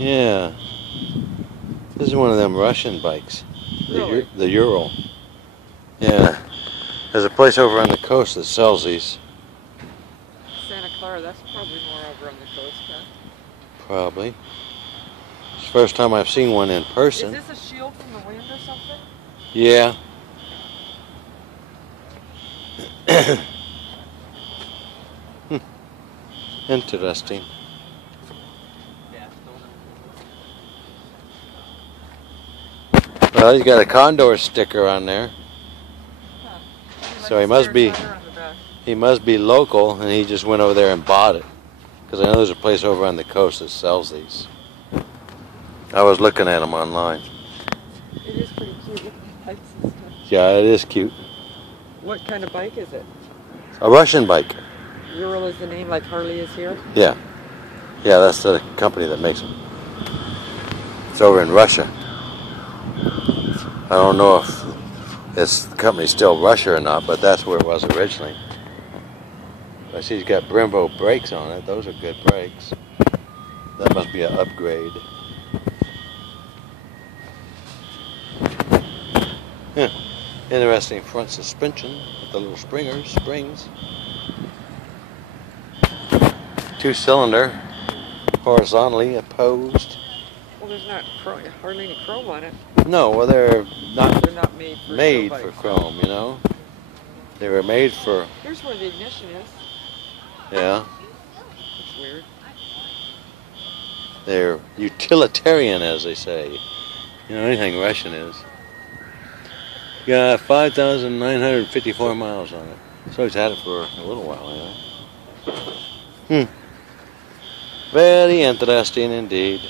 Yeah. This is one of them Russian bikes. Really? The Ural. Yeah. There's a place over on the coast that sells these. Santa Clara, that's probably more over on the coast, huh? Probably. It's the first time I've seen one in person. Is this a shield from the wind or something? Yeah. Interesting. Well, he's got a Condor sticker on there. Huh. So he must be local, and he just went over there and bought it. Because I know there's a place over on the coast that sells these. I was looking at them online. It is pretty cute. Look at the lights and stuff. Yeah, it is cute. What kind of bike is it? A Russian bike. Ural is the name, like Harley is here? Yeah. Yeah, that's the company that makes them. It's over in Russia. I don't know if this company's still Russia or not, but that's where it was originally. I see he's got Brembo brakes on it. Those are good brakes. That must be an upgrade. Yeah. Interesting front suspension with the little springs. 2-cylinder, horizontally opposed. Well, there's not hardly any chrome on it. No, well, they're not made for chrome, you know. They were made for... Here's where the ignition is. Yeah. That's weird. They're utilitarian, as they say. You know, anything Russian is. Got 5,954 miles on it. So he's had it for a little while, you know. Very interesting indeed.